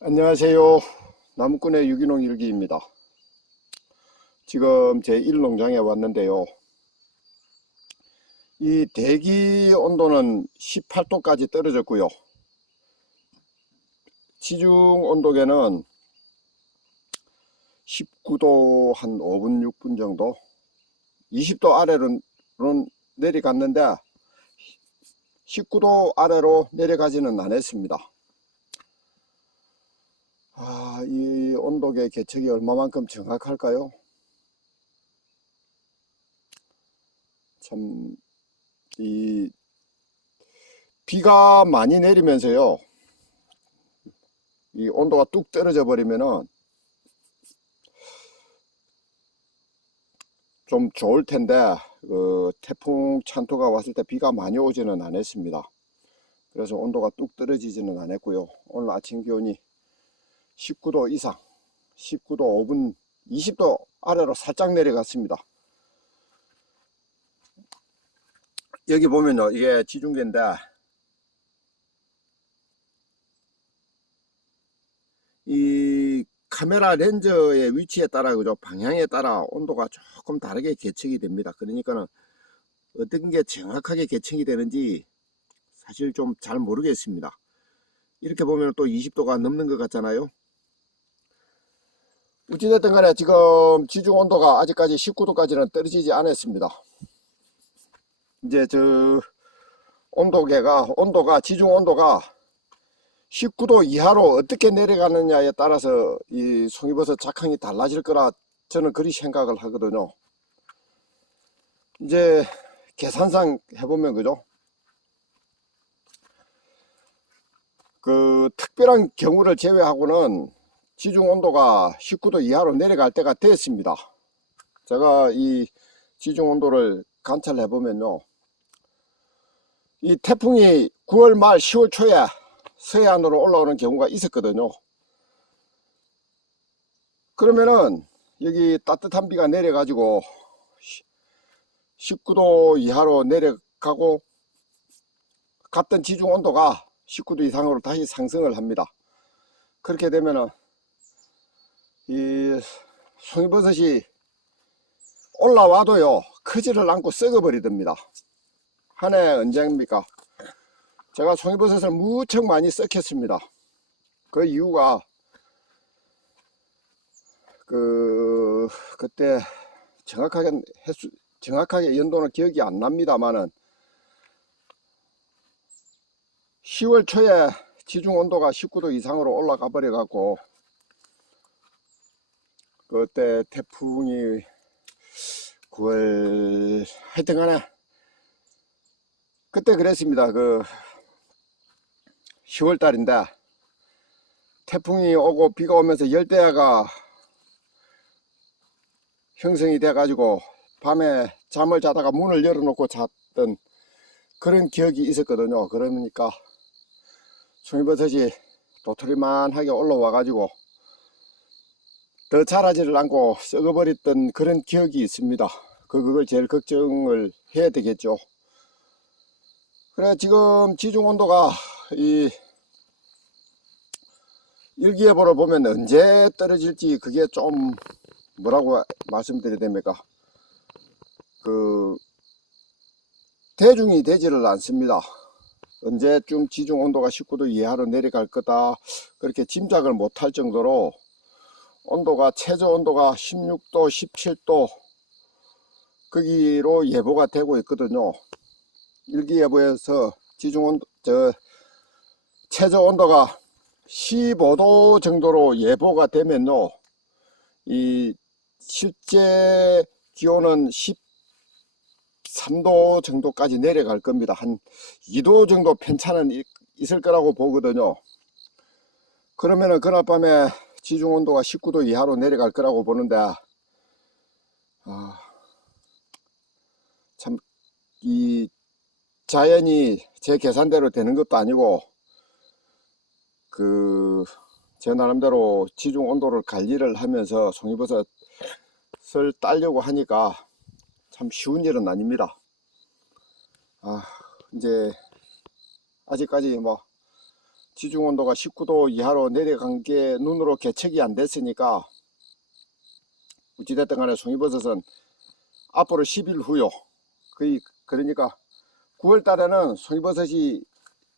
안녕하세요. 나무꾼의 유기농 일기입니다. 지금 제 일농장에 왔는데요. 이 대기 온도는 18도까지 떨어졌고요. 지중 온도계는 19도 한 5분, 6분 정도, 20도 아래로는 내려갔는데 19도 아래로 내려가지는 않았습니다. 이 온도계 계측이 얼마만큼 정확할까요? 참, 이 비가 많이 내리면서요, 이 온도가 뚝 떨어져 버리면은 좀 좋을 텐데, 태풍 찬토가 왔을 때 비가 많이 오지는 않았습니다. 그래서 온도가 뚝 떨어지지는 않았고요. 오늘 아침 기온이 19도 이상, 19도 5분, 20도 아래로 살짝 내려갔습니다. 여기 보면요, 이게 지중계인데, 이 카메라 렌즈의 위치에 따라, 그죠, 방향에 따라 온도가 조금 다르게 계측이 됩니다. 그러니까는 어떤 게 정확하게 계측이 되는지 사실 좀 잘 모르겠습니다. 이렇게 보면 또 20도가 넘는 것 같잖아요. 어찌됐든 간에 지금 지중 온도가 아직까지 19도까지는 떨어지지 않았습니다. 이제 온도가 지중 온도가 19도 이하로 어떻게 내려가느냐에 따라서 이 송이버섯 작황이 달라질 거라 저는 그리 생각을 하거든요. 이제 계산상 해보면, 그죠, 그 특별한 경우를 제외하고는 지중 온도가 19도 이하로 내려갈 때가 됐습니다. 제가 이 지중 온도를 관찰해 보면요, 이 태풍이 9월 말 10월 초에 서해안으로 올라오는 경우가 있었거든요. 그러면은 여기 따뜻한 비가 내려가지고 19도 이하로 내려가고 갔던 지중 온도가 19도 이상으로 다시 상승을 합니다. 그렇게 되면은 이 송이버섯이 올라와도요, 크지를 않고 썩어버리답니다. 한 해 언제입니까? 제가 송이버섯을 무척 많이 썩혔습니다. 그 이유가 그때 정확하게 연도는 기억이 안 납니다만은 10월 초에 지중 온도가 19도 이상으로 올라가 버려 갖고, 그때 태풍이 9월, 하여튼 간에 그때 그랬습니다. 10월 달인데 태풍이 오고 비가 오면서 열대야가 형성이 돼 가지고 밤에 잠을 자다가 문을 열어놓고 잤던 그런 기억이 있었거든요. 그러니까 송이버섯이 도토리만하게 올라와 가지고 더 자라지를 않고 썩어버렸던 그런 기억이 있습니다. 그걸 제일 걱정을 해야 되겠죠. 그래, 지금 지중 온도가 이 일기예보를 보면 언제 떨어질지, 그게 좀 뭐라고 말씀드려야 됩니까? 대중이 되지를 않습니다. 언제쯤 지중 온도가 19도 이하로 내려갈 거다, 그렇게 짐작을 못할 정도로 최저 온도가 16도, 17도 거기로 예보가 되고 있거든요. 일기예보에서 최저 온도가 15도 정도로 예보가 되면요, 이 실제 기온은 13도 정도까지 내려갈 겁니다. 한 2도 정도 편차는 있을 거라고 보거든요. 그러면은 그날 밤에 지중 온도가 19도 이하로 내려갈 거라고 보는데, 참, 이 자연이 제 계산대로 되는 것도 아니고, 제 나름대로 지중 온도를 관리를 하면서 송이버섯을 따려고 하니까 참 쉬운 일은 아닙니다. 이제 아직까지 뭐 지중 온도가 19도 이하로 내려간 게 눈으로 계측이 안 됐으니까 어찌됐든 간에 송이버섯은 앞으로 10일 후요. 그러니까 9월 달에는 송이버섯이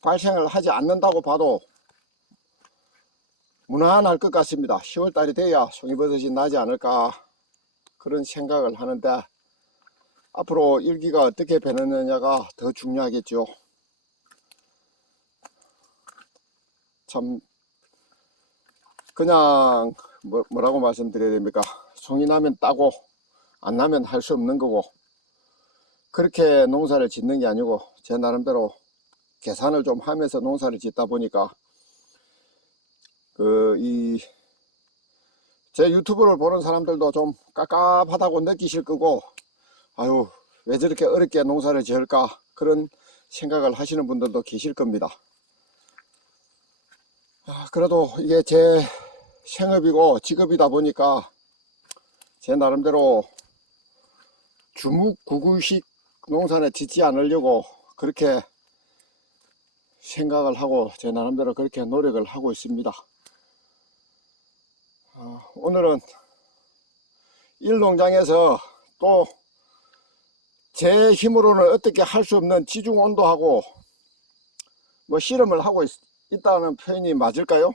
발생을 하지 않는다고 봐도 무난할 것 같습니다. 10월 달이 돼야 송이버섯이 나지 않을까 그런 생각을 하는데, 앞으로 일기가 어떻게 변하느냐가 더 중요하겠죠. 참 그냥 뭐라고 말씀드려야 됩니까? 송이 나면 따고 안 나면 할 수 없는 거고, 그렇게 농사를 짓는 게 아니고 제 나름대로 계산을 좀 하면서 농사를 짓다 보니까 제 유튜브를 보는 사람들도 좀 깝깝하다고 느끼실 거고, 아유 왜 저렇게 어렵게 농사를 지을까 그런 생각을 하시는 분들도 계실 겁니다. 그래도 이게 제 생업이고 직업이다 보니까 제 나름대로 주묵구구식 농사를 짓지 않으려고 그렇게 생각을 하고 제 나름대로 그렇게 노력을 하고 있습니다. 오늘은 일농장에서 또 제 힘으로는 어떻게 할 수 없는 지중 온도하고 뭐 실험을 하고 있다는 표현이 맞을까요?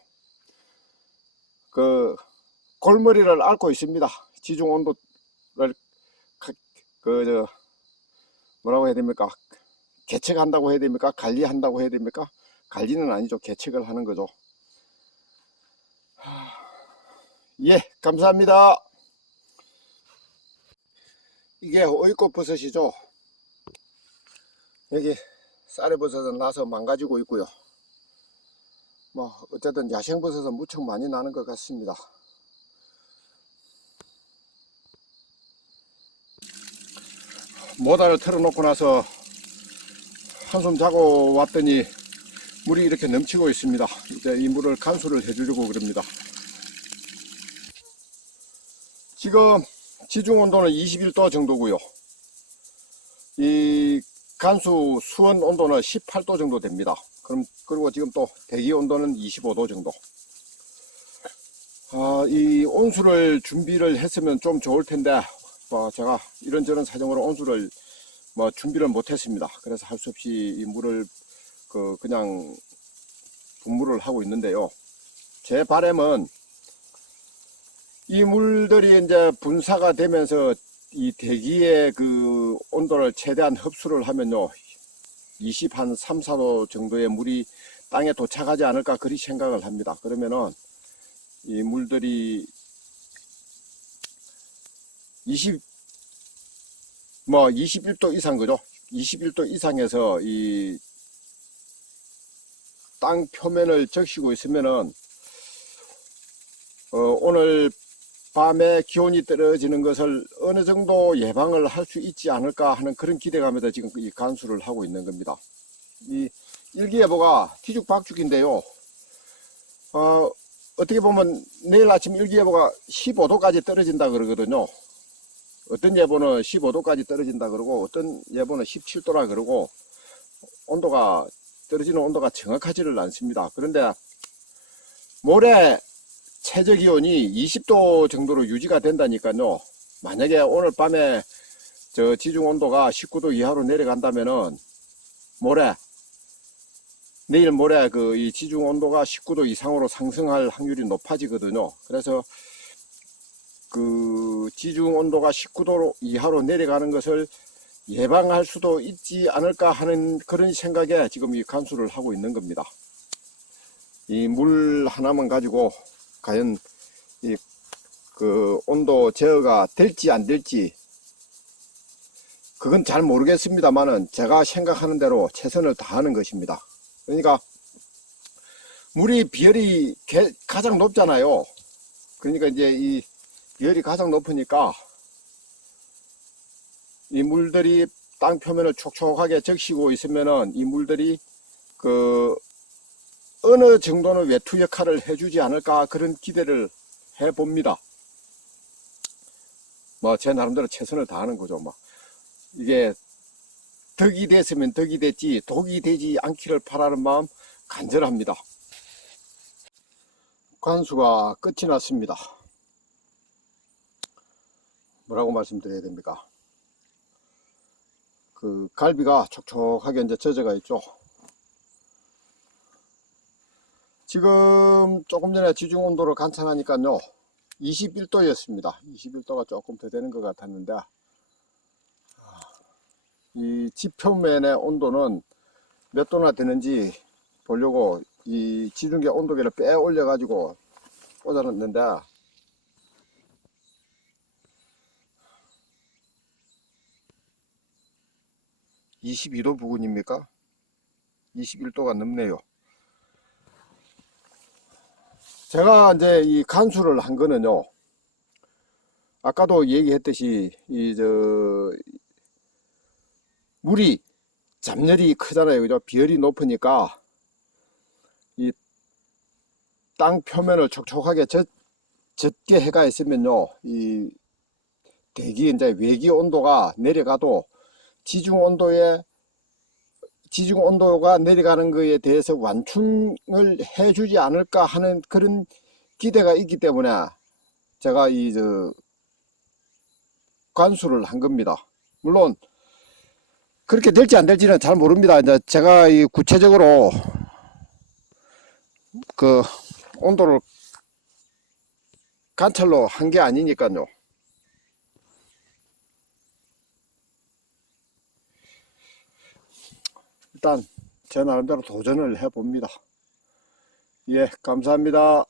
골머리를 앓고 있습니다. 지중 온도를 뭐라고 해야 됩니까? 계측한다고 해야 됩니까? 관리한다고 해야 됩니까? 관리는 아니죠. 계측을 하는 거죠. 예, 감사합니다. 이게 오이꽃 버섯이죠. 여기 쌀버섯은 나서 망가지고 있고요. 뭐 어쨌든 야생버섯은 무척 많이 나는 것 같습니다. 모다를 틀어놓고 나서 한숨 자고 왔더니 물이 이렇게 넘치고 있습니다. 이제 이 물을 간수를 해주려고 그럽니다. 지금 지중 온도는 21도 정도고요. 이 간수 수온 온도는 18도 정도 됩니다. 그리고 지금 또 대기 온도는 25도 정도. 이 온수를 준비를 했으면 좀 좋을 텐데 제가 이런저런 사정으로 온수를 준비를 못 했습니다. 그래서 할 수 없이 이 물을 그냥 분무를 하고 있는데요. 제 바람은 이 물들이 이제 분사가 되면서 이 대기의 온도를 최대한 흡수를 하면요, 3, 4도 정도의 물이 땅에 도착하지 않을까 그리 생각을 합니다. 그러면은 이 물들이 21도 이상, 그죠? 21도 이상에서 이 땅 표면을 적시고 있으면은 오늘 밤에 기온이 떨어지는 것을 어느 정도 예방을 할 수 있지 않을까 하는 그런 기대감에서 지금 이 간수를 하고 있는 겁니다. 이 일기예보가 뒤죽박죽인데요. 어떻게 보면 내일 아침 일기예보가 15도까지 떨어진다 그러거든요. 어떤 예보는 15도까지 떨어진다 그러고 어떤 예보는 17도라 그러고 떨어지는 온도가 정확하지를 않습니다. 그런데 모레 최저기온이 20도 정도로 유지가 된다니까요. 만약에 오늘 밤에 지중온도가 19도 이하로 내려간다면은 내일 모레 이 지중온도가 19도 이상으로 상승할 확률이 높아지거든요. 그래서 지중온도가 19도 이하로 내려가는 것을 예방할 수도 있지 않을까 하는 그런 생각에 지금 이 간수를 하고 있는 겁니다. 이 물 하나만 가지고 과연 온도 제어가 될지 안 될지 그건 잘 모르겠습니다만은 제가 생각하는 대로 최선을 다하는 것입니다. 그러니까 물이 비열이 가장 높잖아요. 그러니까 이제 이 비열이 가장 높으니까 이 물들이 땅 표면을 촉촉하게 적시고 있으면은 이 물들이 어느 정도는 외투 역할을 해주지 않을까 그런 기대를 해봅니다. 제 나름대로 최선을 다하는 거죠. 이게 덕이 됐으면 덕이 됐지 독이 되지 않기를 바라는 마음 간절합니다. 관수가 끝이 났습니다. 뭐라고 말씀드려야 됩니까? 그 갈비가 촉촉하게 이제 젖어가 있죠. 지금 조금 전에 지중 온도를 관찰하니까요 21도였습니다 21도가 조금 더 되는 것 같았는데, 이 지표면의 온도는 몇 도나 되는지 보려고 이 지중계 온도계를 빼 올려 가지고 꽂아놨는데, 22도 부근입니까? 21도가 넘네요. 제가 이제 이 간수를 한 거는요, 아까도 얘기했듯이 물이 잡열이 크잖아요, 그죠? 비열이 높으니까 이 땅 표면을 촉촉하게 젖게 해가 있으면요, 이 대기 이제 외기 온도가 내려가도 지중 온도가 내려가는 것에 대해서 완충을 해주지 않을까 하는 그런 기대가 있기 때문에 제가 관수를 한 겁니다. 물론 그렇게 될지 안 될지는 잘 모릅니다. 이제 제가 이 구체적으로 그 온도를 관찰로 한 게 아니니까요. 일단 제 나름대로 도전을 해 봅니다. 예, 감사합니다.